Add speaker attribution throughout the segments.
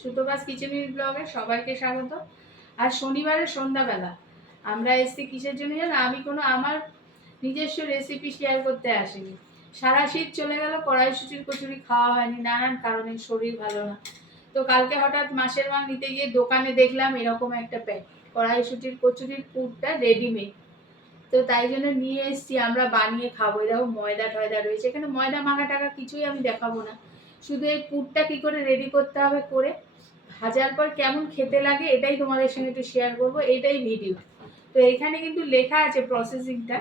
Speaker 1: সুতোবাস কিচেনের ব্লগে সবাইকে স্বাগত। আর শনিবারের সন্ধ্যাবেলা। আমরা এসছি কিসের জন্য জানো? আমি কোনো আমার নিজস্ব রেসিপি শেয়ার করতে আসিনি। সারা শীত চলে গেল, কড়াইশুটির কচুরি খাওয়া হয়নি, নানান কারণে শরীর ভালো না। তো কালকে হঠাৎ মাসের মাল নিতে গিয়ে দোকানে দেখলাম এরকম একটা প্যাক কড়াইশুটির কচুরির পুরটা রেডিমেড তো তাই জন্য নিয়ে এসেছি, আমরা বানিয়ে খাব। দেখো ময়দা টয়দা রয়েছে। এখানে ময়দা মাখা টাকা কিছুই আমি দেখাবো না। শুধু এই পুরটা কি করে রেডি করতে হবে করে ভাজার পর কেমন খেতে লাগে এটাই তোমাদের সঙ্গে একটু শেয়ার করব এটাই ভিডিও তো এখানে কিন্তু লেখা আছে প্রসেসিংটা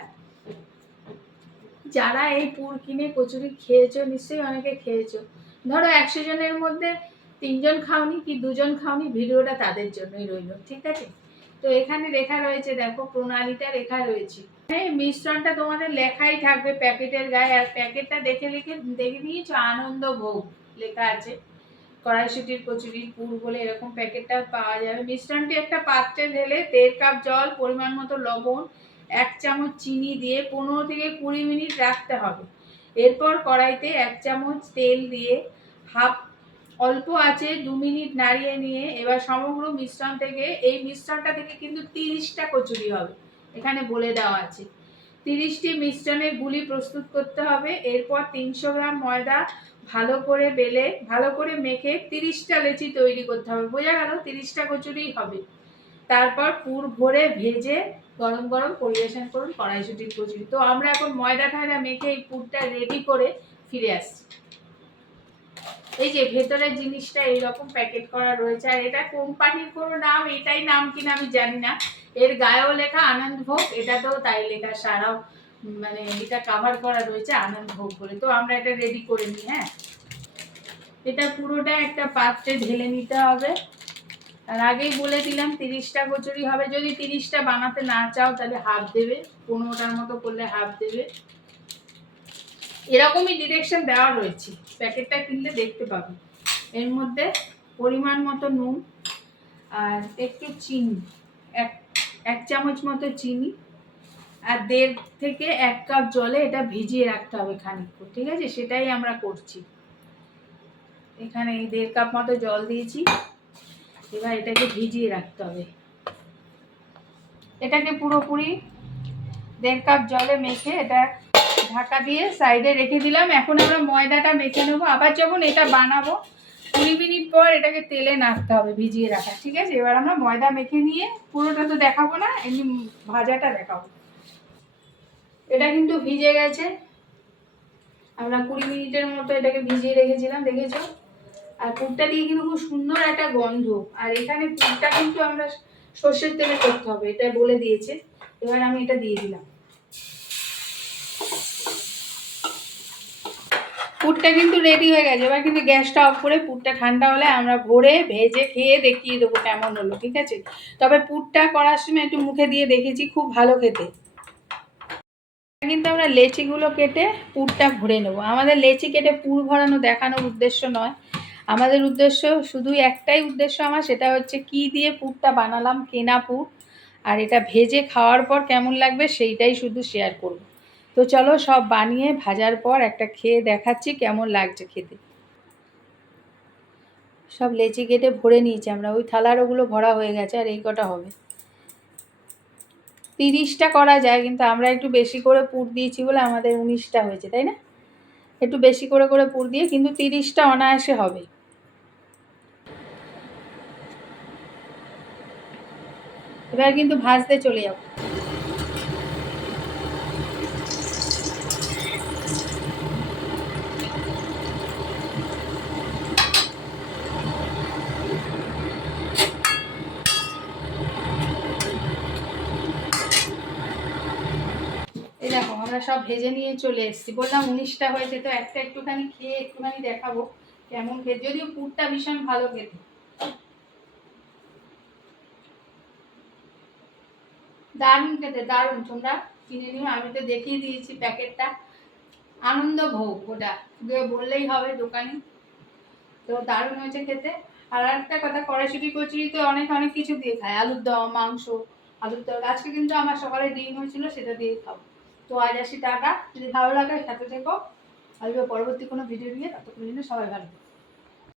Speaker 1: যারা এই পুর কিনে কচুরি খেয়েছো, নিশ্চয়ই অনেকে খেয়েছো। ধরো একশো জনের মধ্যে তিনজন খাওনি কি দুজন খাওনি, ভিডিওটা তাদের জন্যই রইল, ঠিক আছে? তো এখানে লেখা রয়েছে, দেখো, প্রণালীটা লেখা রয়েছে। এই মিশ্রণটা তোমাদের লেখাই থাকবে প্যাকেটের গায়ে, আর প্যাকেটটা দেখে লিখে, দেখে নিয়েছো, আনন্দ ভোগ লেখা আছে। কড়াইশুটির, কচুরির, পুর বলে এরকম প্যাকেটটা পাওয়া যাবে। মিশ্রণটি একটা পাত্রে ঢেলে দেড় কাপ জল, পরিমাণ মতো লবণ, এক চামচ চিনি দিয়ে পনেরো থেকে কুড়ি মিনিট রাখতে হবে। এরপর কড়াইতে এক চামচ তেল দিয়ে হাফ অল্প আছে, দু মিনিট নাড়িয়ে নিয়ে এবার সমগ্র মিশ্রণ থেকে, এই মিশ্রণটা থেকে কিন্তু তিরিশটা কচুরি হবে, এখানে বলে দেওয়া আছে। তিরিশটি মিশ্রণের গুলি প্রস্তুত করতে হবে, এরপর তিনশো গ্রাম ময়দা ভালো করে বেলে, ভালো করে মেখে তিরিশটা লেচি তৈরি করতে হবে, বোঝা গেল তিরিশটা কচুরিই হবে। তারপর পুর ভরে ভেজে গরম গরম পরিবেশন করুন কড়াইশুটির কচুরি। তো আমরা এখন ময়দা ঠায়দা মেখে এই পুরটা রেডি করে ফিরে আসছি। এই যে ভেতরের জিনিসটা এইরকম প্যাকেট করা রয়েছে, আর এটা কোম্পানির কোনো নাম, এটাই নাম কিনা আমি জানি না। এর গায়েও লেখা আনন্দ ভোগ, এটাতেও তাই লেখা সারাও মানে এটা কাভার করা রয়েছে আনন্দ ভোগ বলে। তো আমরা এটা রেডি করে নিই হ্যাঁ? এটা পুরোটা একটা পাত্রে ঢেলে নিতে হবে। আর আগেই বলে দিলাম, তিরিশটা কচুরি হবে। যদি তিরিশটা বানাতে না চাও, তাহলে হাফ দেবে। পনেরোটার মতো করলে হাফ দেবে। এরকমই ডিরেকশন দেওয়া রয়েছে। প্যাকেটটা কিনলে দেখতে পাবে। এর মধ্যে পরিমাণ মতো নুন আর একটু চিনি, এক এক চামচ মতো চিনি আর দেড় থেকে এক কাপ জলে এটা ভিজিয়ে রাখতে হবে খানিকক্ষণ, ঠিক আছে? সেটাই আমরা করছি। এখানে এই দেড় কাপ মতো জল দিয়েছি। এবার এটাকে ভিজিয়ে রাখতে হবে। এটাকে পুরোপুরি দেড় কাপ জলে মেখে এটা ঢাকা দিয়ে সাইডে রেখে দিলাম। এখন আমরা ময়দাটা মেখে নেব। আবার যখন এটা বানাবো, কুড়ি মিনিট পর এটাকে তেলে নাড়তে হবে, ভিজিয়ে রাখা, ঠিক আছে? এবার আমরা ময়দা মেখে নিয়ে, পুরোটা তো দেখাবো না, এমনি ভাজাটা দেখাবো। এটা কিন্তু ভিজে গেছে। আমরা কুড়ি মিনিটের মতো এটাকে ভিজিয়ে রেখেছিলাম, দেখেছ? আর পুরটা দিয়ে কিন্তু খুব সুন্দর একটা গন্ধ। আর এখানে পুরটা কিন্তু আমরা সর্ষের তেলে করতে হবে, এটা বলে দিয়েছে। এবার আমি এটা দিয়ে দিলাম। পুরটা কিন্তু রেডি হয়ে গেছে। এবার কিন্তু গ্যাসটা অফ করে পুরটা ঠান্ডা হলে আমরা ভরে ভেজে খেয়ে দেখিয়ে দেবো কেমন হলো, ঠিক আছে? তবে পুরটা করার সময় একটু মুখে দিয়ে দেখেছি, খুব ভালো খেতে। কিন্তু আমরা লেচিগুলো কেটে পুরটা ভরে নেব। আমাদের লেচি কেটে পুর ভরানো দেখানোর উদ্দেশ্য নয়। আমাদের উদ্দেশ্য শুধুই একটাই উদ্দেশ্য আমার, সেটা হচ্ছে কি দিয়ে পুরটা বানালাম, কেনা পুর। আর এটা ভেজে খাওয়ার পর কেমন লাগবে, সেইটাই শুধু শেয়ার করব। তো চলো সব বানিয়ে ভাজার পর একটা খেয়ে দেখাচ্ছি কেমন লাগছে খেতে। সব লেচি কেটে ভরে নিয়েছি আমরা, ওই থালার ওগুলো ভরা হয়ে গেছে আর এই কটা হবে। তিরিশটা করা যায় কিন্তু আমরা একটু বেশি করে পুর দিয়েছি বলে আমাদের উনিশটা হয়েছে, তাই না? একটু বেশি করে করে পুর দিয়ে কিন্তু তিরিশটা অনায়াসে হবে। এবার কিন্তু ভাজতে চলে যাব এই দেখো আমরা সব ভেজে নিয়ে চলে এসেছি। বললাম উনিশটা হয়েছে, তো একটা একটুখানি খেয়ে একটুখানি দেখাবো কেমন খেতে যদিও পুরটা ভীষণ ভালো খেতে দারুণ খেতে, দারুণ। তোমরা কিনে নিও, আমি তো দেখিয়ে দিয়েছি প্যাকেটটা। আনন্দ ভোগ ওটা। বললেই হবে দোকানে। তো দারুণ হয়েছে খেতে। আর একটা কথা, কড়াইশুটি, কচুরি তো অনেক অনেক কিছু দিয়ে খায়। আলুর দম, মাংস, আলুর দম। আজকে কিন্তু আমার সকালে ডিম হয়েছিল, সেটা দিয়ে খাব। তো আজ আসি টাটা যদি ভালো লাগে সাথে থেকো আসবে পরবর্তী কোনো ভিডিও নিয়ে ততক্ষণ জন্য সবাই ভালো।